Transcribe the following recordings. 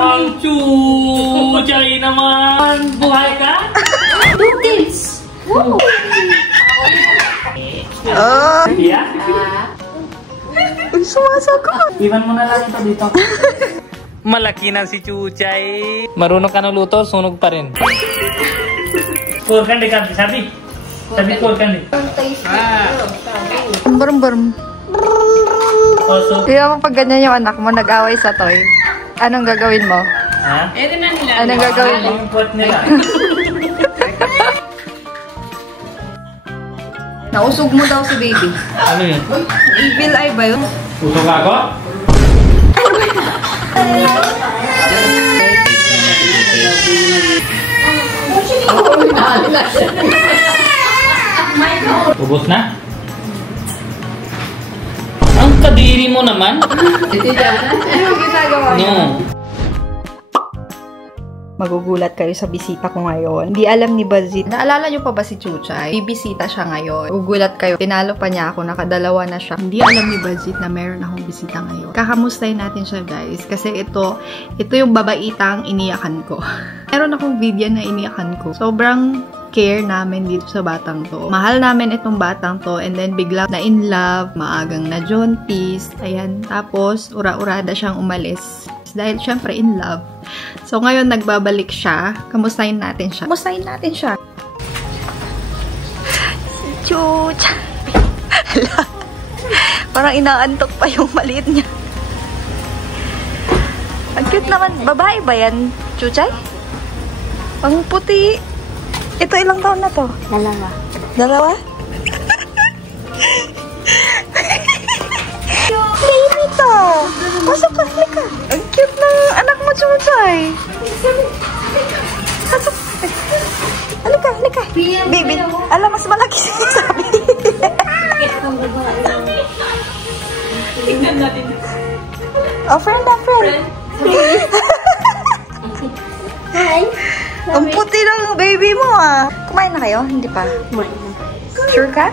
Ang chuchay naman! Buhay ka? Toothpicks! Woo! Yeah? Sumasagot. Iwan mo na lang ito dito. Malaki na si Chuchay. Marunong ka ng luto, sunog pa rin. Pour candy, sabi. Sabi pour candy. Burm. Also, Kaya mo pag ganyan yung anak mo, nag-away sa toy, anong gagawin mo? ha? Anong gagawin mo? Yung pot nila. Nausog mo daw si baby. Ano yun? Evil eye ba yun? Usog ako? Ubus na? Ang kadiri mo naman. Anong ginagawa niya? No. Magugulat kayo sa bisita ko ngayon. Hindi alam ni Bazit. Naalala niyo pa ba si Chuchay? Bibisita siya ngayon. Magugulat kayo. Tinalo pa niya ako. Nakadalawa na siya. Hindi alam ni Bazit na meron akong bisita ngayon. Kakamustahin natin siya, guys. Kasi ito yung babaitang iniyakan ko. Meron akong video na iniyakan ko. Sobrang care namin dito sa batang to. Mahal namin itong batang to. And then bigla na in love. Maagang na jaundice. Ayan. Tapos, ura-urada siyang umalis. Dahil syempre in love. So ngayon nagbabalik siya. Kamustahin natin siya. Si Chuchay. Hala. Parang inaantok pa yung maliit niya. Ang cute naman. Babae ba yan, Chuchay? Ang puti. Ito ilang taon na to? Dalawa? Baby to. Pasok ka, halika. Ang cute ng anak mo, Chuchay. Pasok. Halika. Baby, alam, mas malaki siya sabi. Tignan natin. Oh, friend. Hi. Ang puti ng baby mo, ah. Kumain na kayo? Hindi pa? Sure ka?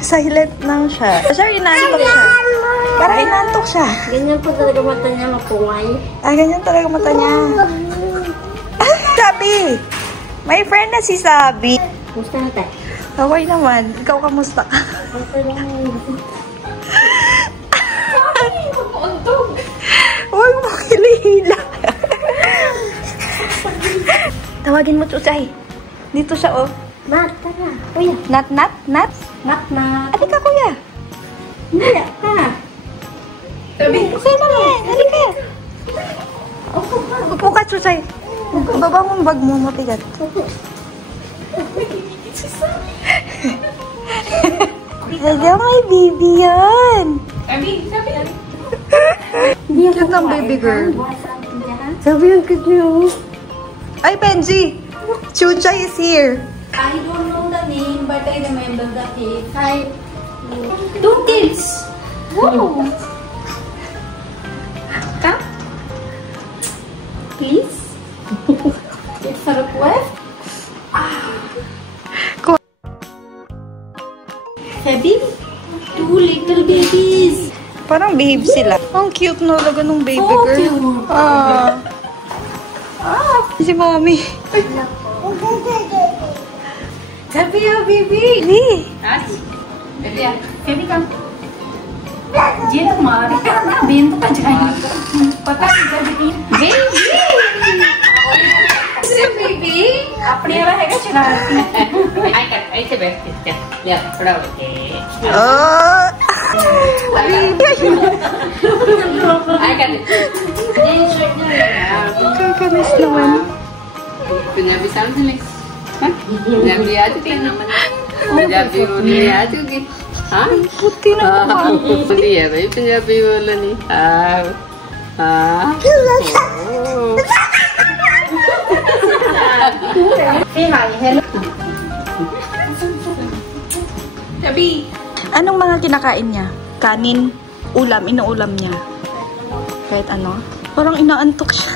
Silent lang siya. Sorry, inaantok siya. Parang inaantok siya. Ganyan po talaga mata niya mapungay. Ganyan talaga mata niya. Sabi! May friend na si Sabi. Gusto na tayo? Okay naman. Ikaw, kamusta ka? Okay lang. Huwag mo hilihila. Tawagin mo, Chuchay. Dito siya, oh. Mat, tara. Kuya. Nat. Mat. Ate ka, kuya. Naya ka. Sa'yo na lang. Halika. Upo ka, Chuchay. Baba mo ang bag mo, mapigat. Hello, my baby yan. Cute ng baby girl. Sabi ang cute niyo. Ay, Benji! Chuchay is here. I don't know the name, but I remember the face. Hi. Two kids. Wow. Come. Please. It's a request. Happy? Two little babies. Parang behave sila. Ang cute na talaga ng baby So girl. cute. Si mommy. Happy baby. Hey. Baby come. Jin मारे ना बीन तो जाएगी पता नहीं baby सिर्फ baby अपने वाला है क्या शरारती आई कर ऐसे बैठ के ले थोड़ा ओके आई कर Kakamis naman. Punjabi something Punjabi aja kan Punjabi बोलने आ चुकी हाँ Puti na naman. बोली है भाई पंजाबी बोलनी हाँ हाँ Anong mga kinakain niya? Kanin, ulam, inuulam niya. Kahit ano. Parang inaantok siya.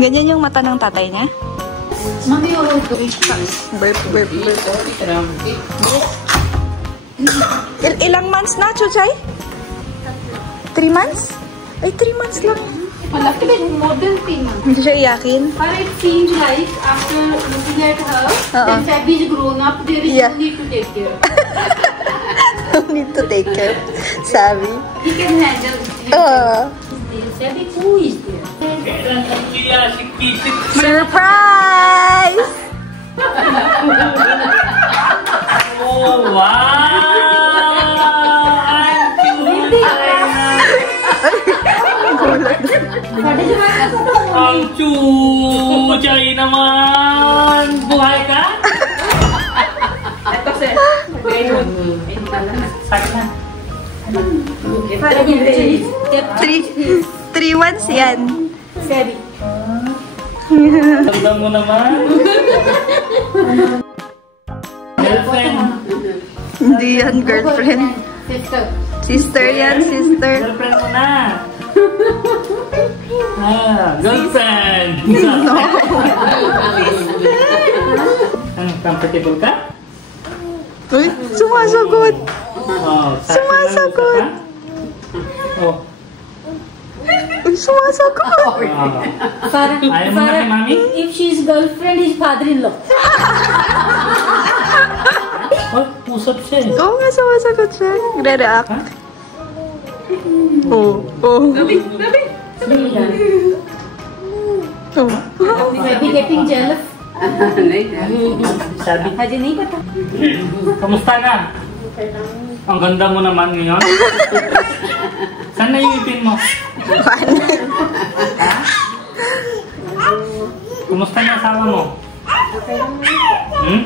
Ganyan yung mata ng tatay niya? Burp. Ilang months na, Chuchay? 3 months? Ay, 3 months lang. Malaki ba yung model thing? Hindi siya iyakin? But it seems like after looking at her, then Sabi is grown up, there is no need to take care. Need to take care. Sabi. He can handle it. Sabi, who is there? Surprise! Oh, wow! Ang chuchay naman! Buhay ka? Ito, sir. Sakit na. Para yung 3 ones yan. Sabi. Tanda mo naman. Girlfriend. Hindi yan, girlfriend. Sister. Sister yan, sister. Girlfriend mo na. Girlfriend. No. Comfortable ka? Uy, sumasagot. Oh, Sumasagot. Oh. Uy, sumasagot. Ayaw mo na kay mami? If she's girlfriend, is father-in-law. Oh, pusap siya eh. Oo nga, sumasagot siya. Nagre-react. Ha? Oo. Oo. Oo. Maybe getting jealous. Sabi, Haji nahi pata. kamusta na? Ang ganda mo naman ngayon. Saan na yung ipin mo? Ha? Kumusta na asawa mo? Hmm?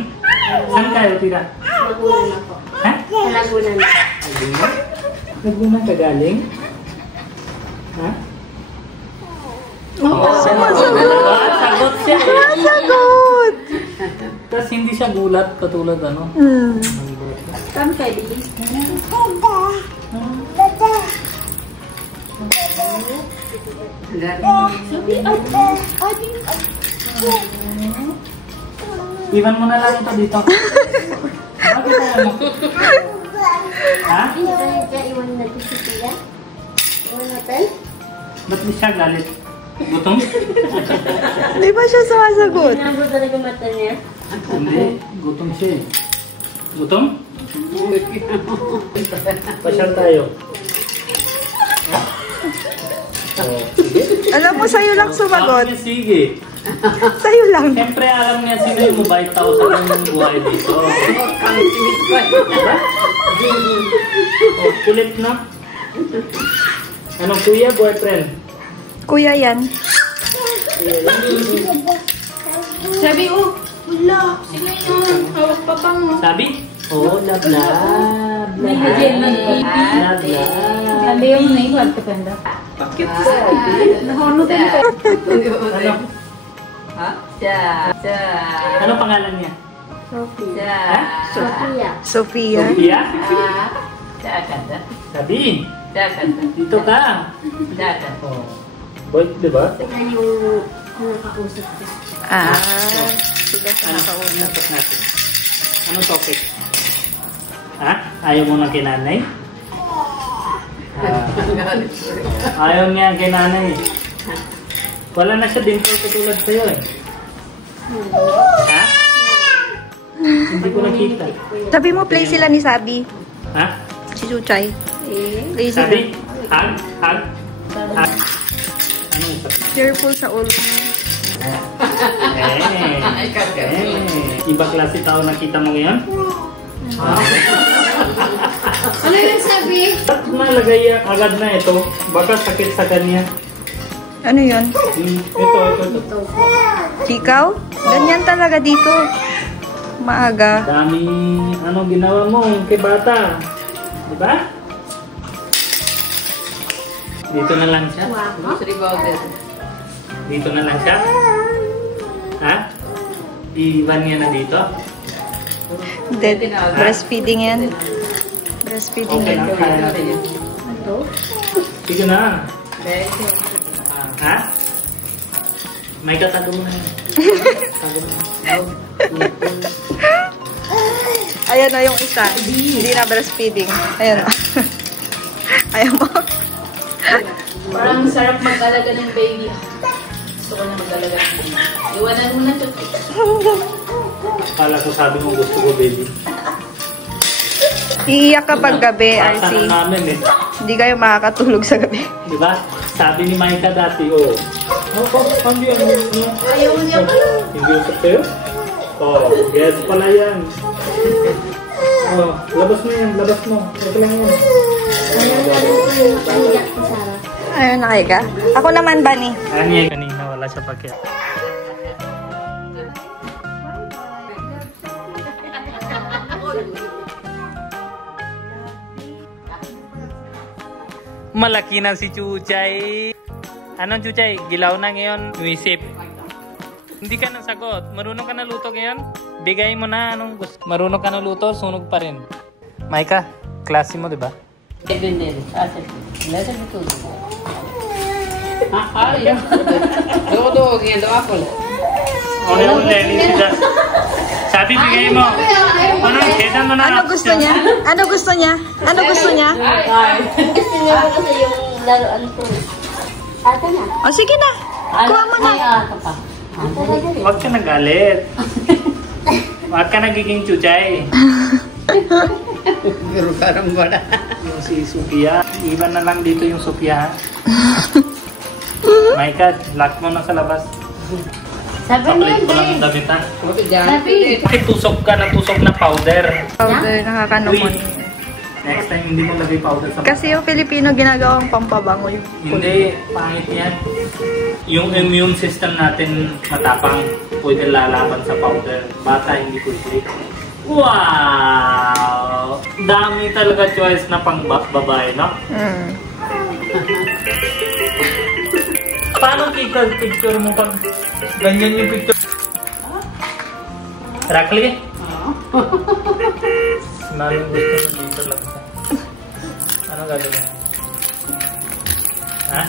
Saan kayo tira? Lagunan ako. Ha? Lagunan. Nagbunan ka galing? Ha? Sagot siya eh. Sumasagot. Tapos hindi siya gulat katulad ano. Come, Sabi. Iwan mo na lang ito dito. Bakit ayaw mo? Ha? Iwan natin si Tia. Iwan natin. Ba't di siya galit? Gutom? Di ba siya sumasagot? Pinabo talaga mata niya. Hindi. Gutom siya eh. Gutom? Pasyal tayo. Oh, sige. Alam mo, sa'yo lang sumagot. Sabi niya, sige. Sa'yo lang. Siyempre alam niya sino yung mabait tao sa kanyang buhay dito. Oh, kulit na. Anong kuya, boyfriend? Kuya yan. Sabi, oh, wala. Sino yun? Hawak pa bang, oh? Sabi? Oh, love, love. May hajin na Love, love. Sabi yung nahi kwarto penda. Nahono din pa. Ano? Cha. Ano pangalan niya? Ha? Sophia. Sophia. Sophia? Cha. Sabi, dito ka. Oh. Boy, di ba? Tignan yung nakakausap ko. Sila siya Ano nakausap. topic natin? Anong topic? Ha? Ayaw mo ng kinanay? Ayaw niya kay nanay. Wala na siya dimple katulad sa'yo eh. Ha? Hindi ko nakita. Sabi mo, play sila ni Sabi. Ha? Si Chuchay. Play sila. Sabi? Hug? Hug? Hug? Ano ito? Careful sa ulo. Iba klase tao nakita mo ngayon? Ano yung sabi? Ba't nalagay agad na ito? Baka sakit sa kanya. Ano yun? Ito. Ikaw? Ganyan talaga dito. Maaga. Dami, ano ginawa mo kay bata? Diba? Dito na lang siya. Dito na lang siya. Ha? Iwan niya na dito. Dead. Breastfeeding yan. Breastfeeding Okay yan. na, kaya natin yan. Sige na. Ha? May katago mo na yan. Tago mo. Ayan o yung isa. Hindi na breastfeeding. Ayan o. Ayan mo. Parang sarap mag-alaga ng baby. Gusto ko na mag-alaga ng baby. Iwanan mo na ito. Kala ko sabi mo gusto ko, baby. Iiyak kapag gabi, Basta RC. na namin eh. Hindi kayo makakatulog sa gabi. Di ba? Sabi ni Maika dati, oh. Hindi ano. Ayaw niya pala. Hindi usap sa'yo? Oh, yes pala yan. Oh, labas mo yan, labas mo. Ito lang yan. Ayun, nakiga. Ako naman, Bunny. Ano yan? Kanina wala siya pakit. Malaki na si Chuchay. Anong Chuchay? Gilaw na ngayon. Isip. Hindi ka nasagot. Marunong ka na luto ngayon? Bigay mo na anong gusto. Marunong ka na luto, sunog pa rin. Maika, klase mo, di ba? Sabi, bigay mo. Anong hedan mo na? Ano gusto niya? Ano gusto niya? Ano gusto niya? Gusto niya mo kasi yung laruan ko. Ata na. O, sige na. Kuha mo na. Huwag ka nagalit. Huwag ka nagiging Chuchay. Guru karang bada. Yung si Sophia. Iwan na lang dito yung Sophia. Maika, lock mo na sa labas. Sabi Papalit niya, ko lang ng damit ha. Sabi. Bakit tusok ka ng tusok na powder? Powder, nakakanuman. Next time hindi mo lagay powder sa Kasi yung Filipino ginagawang pampabango yung Hindi, pangit yan. Yung immune system natin matapang. Pwede lalaban sa powder. Bata hindi pwede. Wow! Dami talaga choice na pang babae, no? Paano kita picture mo pag ganyan yung picture? Rakli? Si Mami gusto mo dito lang siya. Ano gagawin? Ha?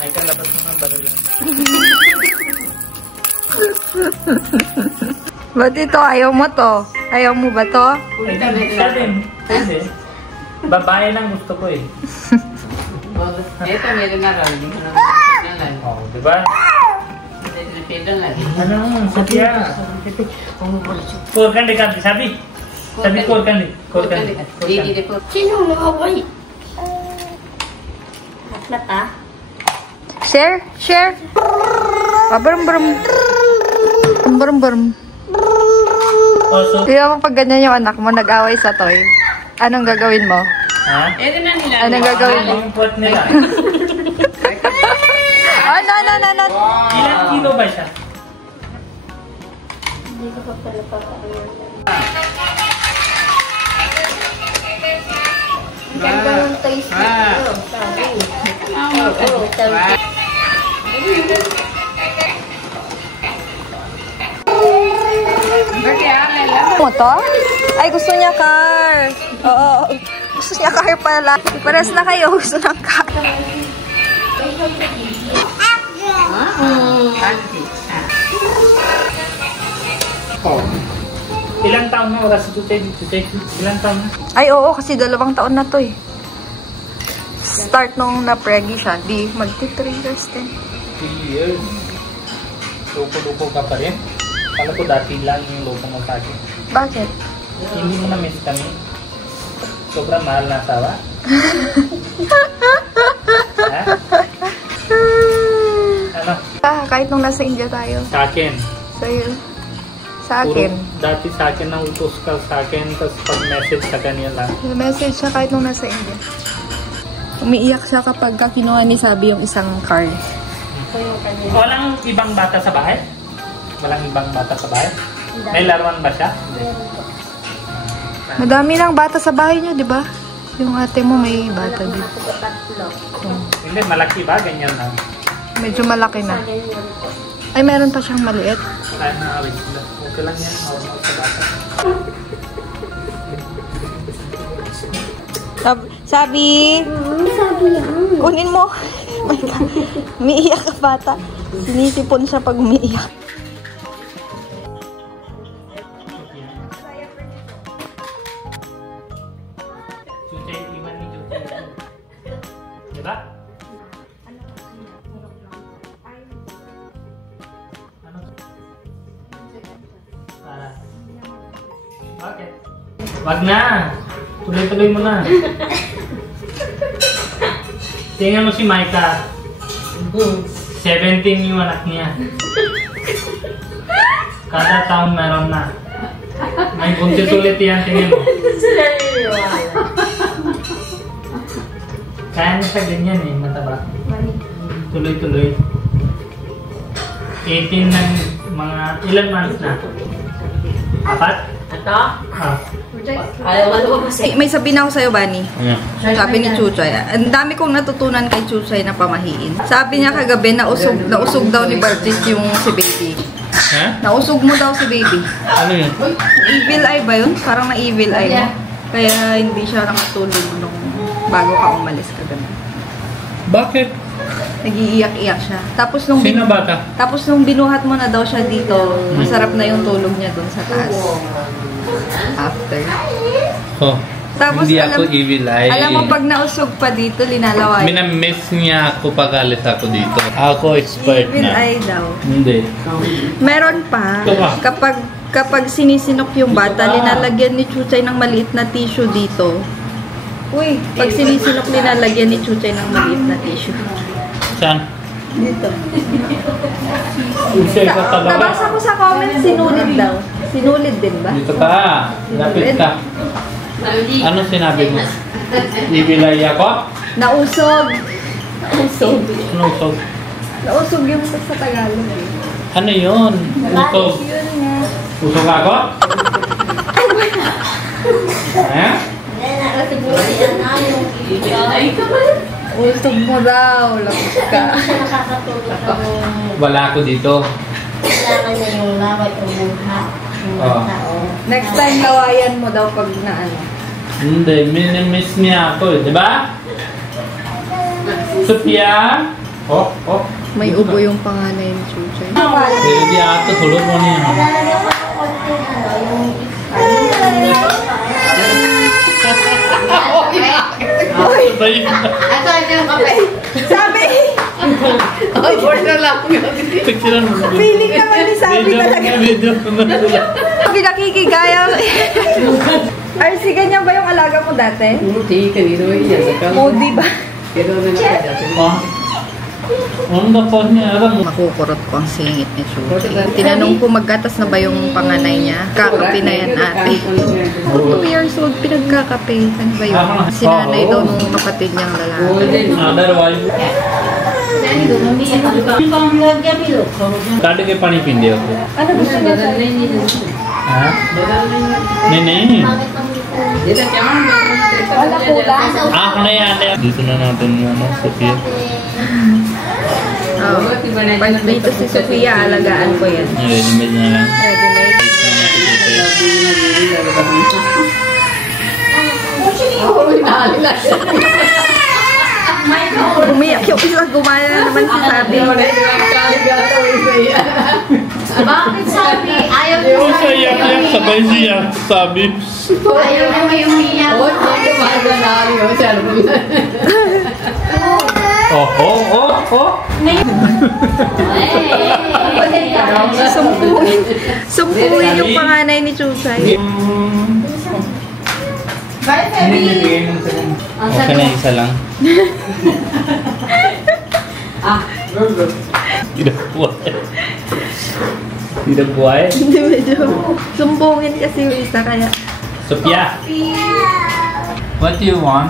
Ay, kalabas mo ng baril. Ba't ito? Ayaw mo to? Ayaw mo ba to? Ay, siya din. Hindi. Babae lang gusto ko eh. Ito, meron na rin. Oh, di ba? Ano? Satya. Kurkan di kanti. Sabi. Sabi kurkan di. Kurkan di. Sino nakaway? Mata? Share? Share? Barum barum. Barum barum. Oh, so, Di ba pag ganyan yung anak mo, nag-away sa toy, anong gagawin mo? ha? Ito na nila. Anong gagawin mo? Yung pot nila. Oh, no. Ilan kilo ba siya? Hindi ko pa pala pag-aroon. Ang ganda ng taste nito. Sabi. Oo, sabi. Mo to? Ay, gusto niya car. Oo. Gusto niya car pala. Pares na kayo. Gusto ng car. Oh. Ilang taon na oras ito tayo dito? Ilang taon na? Ay, oo. Kasi 2 taon na to eh. Start nung na-preggy siya. Di, magti 3 years din. 3 years. Luko-luko ka pa rin. Kala ko dati lang yung luko mo sa akin. Bakit? Hindi mo na-miss kami. Sobrang mahal na asawa. Ha? Ano? Kahit nung nasa India tayo. Sa akin. Sa'yo. Sa akin. Dati sa akin na utos ka sa akin, tapos pag-message sa kanya lang. Message siya kahit nung nasa India. Umiiyak siya kapag kinuha ni Sabi yung isang card. Walang ibang bata sa bahay? Walang ibang bata sa bahay? May laruan ba siya? Hindi. Madami lang bata sa bahay niyo, di ba? Yung ate mo may bata din. Hindi, malaki ba? Ganyan na. Medyo malaki na. Ay, meron pa siyang maliit. Kaya na-awit sila. Okay lang yan. Normal sa bata. Sabi! Sabi yan. Kunin mo! My God. Umiiyak ka bata. Sinisipon siya pag umiiyak. Chuchay, iwan ni Chuchay. Diba? Bakit? Wag na! Tuloy-tuloy mo na. Tingnan mo si Micah. 17 yung anak niya. Kada taon meron na. May buntis ulit yan, tingnan mo. Kaya na siya ganyan eh, mataba. Tuloy-tuloy. 18 ng mga, ilang months na? 4? Ito? Ah. Ayaw ka lumabas eh. May sabihin ako sa'yo, Bani. Ano? Sabi ni Chuchay, ang dami kong natutunan kay Chuchay na pamahiin. Sabi niya kagabi, nausog daw ni Bartis yung si Baby. Ha? Nausog mo daw si Baby. Ano yun? Evil eye ba yun? Parang na-evil eye mo. Kaya hindi siya nakatulog nung bago ka umalis kagabi. Bakit? Nag-iiyak-iyak siya. Tapos nung, Sino bata? tapos nung binuhat mo na daw siya dito, masarap na yung tulog niya dun sa taas. After. Oh. Tapos Hindi ako evil eye. Alam mo, pag nausog pa dito, linalaway. Minamiss niya ako pag alis ako dito. Ako expert Evil na. eye daw. Hindi. Meron pa, Ito ba? kapag sinisinok yung bata, linalagyan ni Chuchay ng maliit na tissue dito. Uy, pag sinisinok, linalagyan ni Chuchay ng maliit na tissue. Saan? Dito. Isa ka tabaga. Nabasa ko sa comment, sinulid daw. Sinulid din ba? Dito ka. Lapit ka. Ano sinabi mo? Evil eye ako? Nausog. Nausog. Ano usog? Nausog yung sa Tagalog eh. Ano yun? Usog. Yun nga. Usog ako? Eh? Usog mo daw. Lapit ka. Wala ako dito. Kailangan niya yung laway o buha. Oo. Next time, lawayan mo daw pag na ano. Hindi, minimiss niya ako eh. Diba? Sophia? Oh, oh. May ubo yung panganay ni Chuchay. Pero di ato, tulog mo niya. Lalagyan ko ng konting ano, yung Ano ba yun? Ito yung kape. Sabi! Ay, board na lang. Picture mo. Feeling naman ni Sabi talaga. Video ko na. Sabi nakikigaya. RC, ganyan ba yung alaga mo dati? Hindi, kanino yan. Moody ba? Pero na dati. Oh. Ano na po niya? Alam mo. Makukurot ko ang singit ni Chuchay. Tinanong ko maggatas na ba yung panganay niya. Kakape na yan ate. 2 years old, pinagkakape. Ano ba yun? Sinanay daw nung kapatid niyang lalaki. Otherwise, tadi kayak panik pindah aku. Ano gusto niya sa'yo? Hah? Nenek. Wala kulang. Ah, na yan. Dito na natin yung ano, Sophia. Oh. Pag dito si Sophia, alagaan ko yan. Ready-made na lang. Ready-made. Umiyak yung isa, gumaya na naman si Sabi. Bakit sabi? Ayaw niya Oh, saya ya, sabay siya. Sabi. Ayaw niya may umiyak. Oh, oh, oh, oh. Sumpuin yung panganay ni Chuchay. Bye, Feby! Okay na, isa lang. Tidak buhay. Tidak buhay. Hindi medyo sumbungin kasi yung isa kaya. Sophia, what do you want?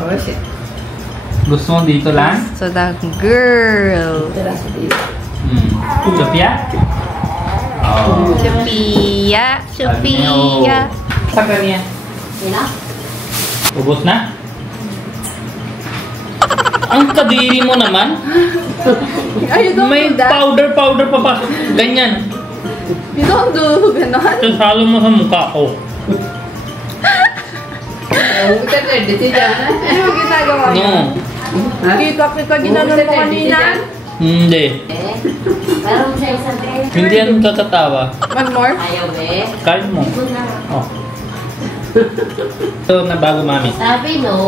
Gusto mo dito lang? So the girl. Sophia? Oh. Sophia. Sophia. Sa kanya. Ubus na? Ang kadiri mo naman. Ay, you don't May do that. powder pa pa. Ganyan. You don't do ganon. Tapos halo mo sa mukha ko. Ano yung ginagawa mo? No. Kita ginanon mo kanina. Hindi. Meron siya isang beses. Hindi yan tatatawa. One more? Ayaw eh. Kain mo. Oh. Ito na bago mami. Sabi no.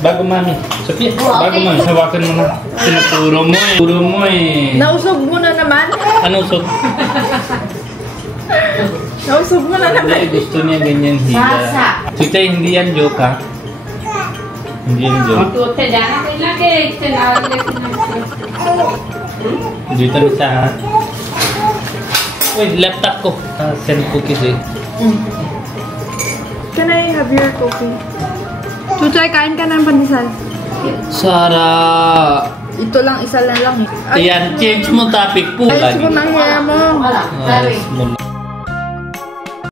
Bago mami. Sophia, bago mami. Hawakan mo na. Tinuturo mo eh. Turo mo eh. Nausog mo na naman. Ano usog? Nausog mo na naman. Hindi, gusto niya ganyan hila. Chuchay, hindi yan joke ha? Hindi yan joke. Dito na siya ha? Wait, laptop ko. Send cookies eh. Can I have your cookie? Chuchay, kain ka ng pandesal. Sarah! Ito lang, isa lang eh. Ayan, change mo topic po. Ayos mo ng hair mo. Ayos mo.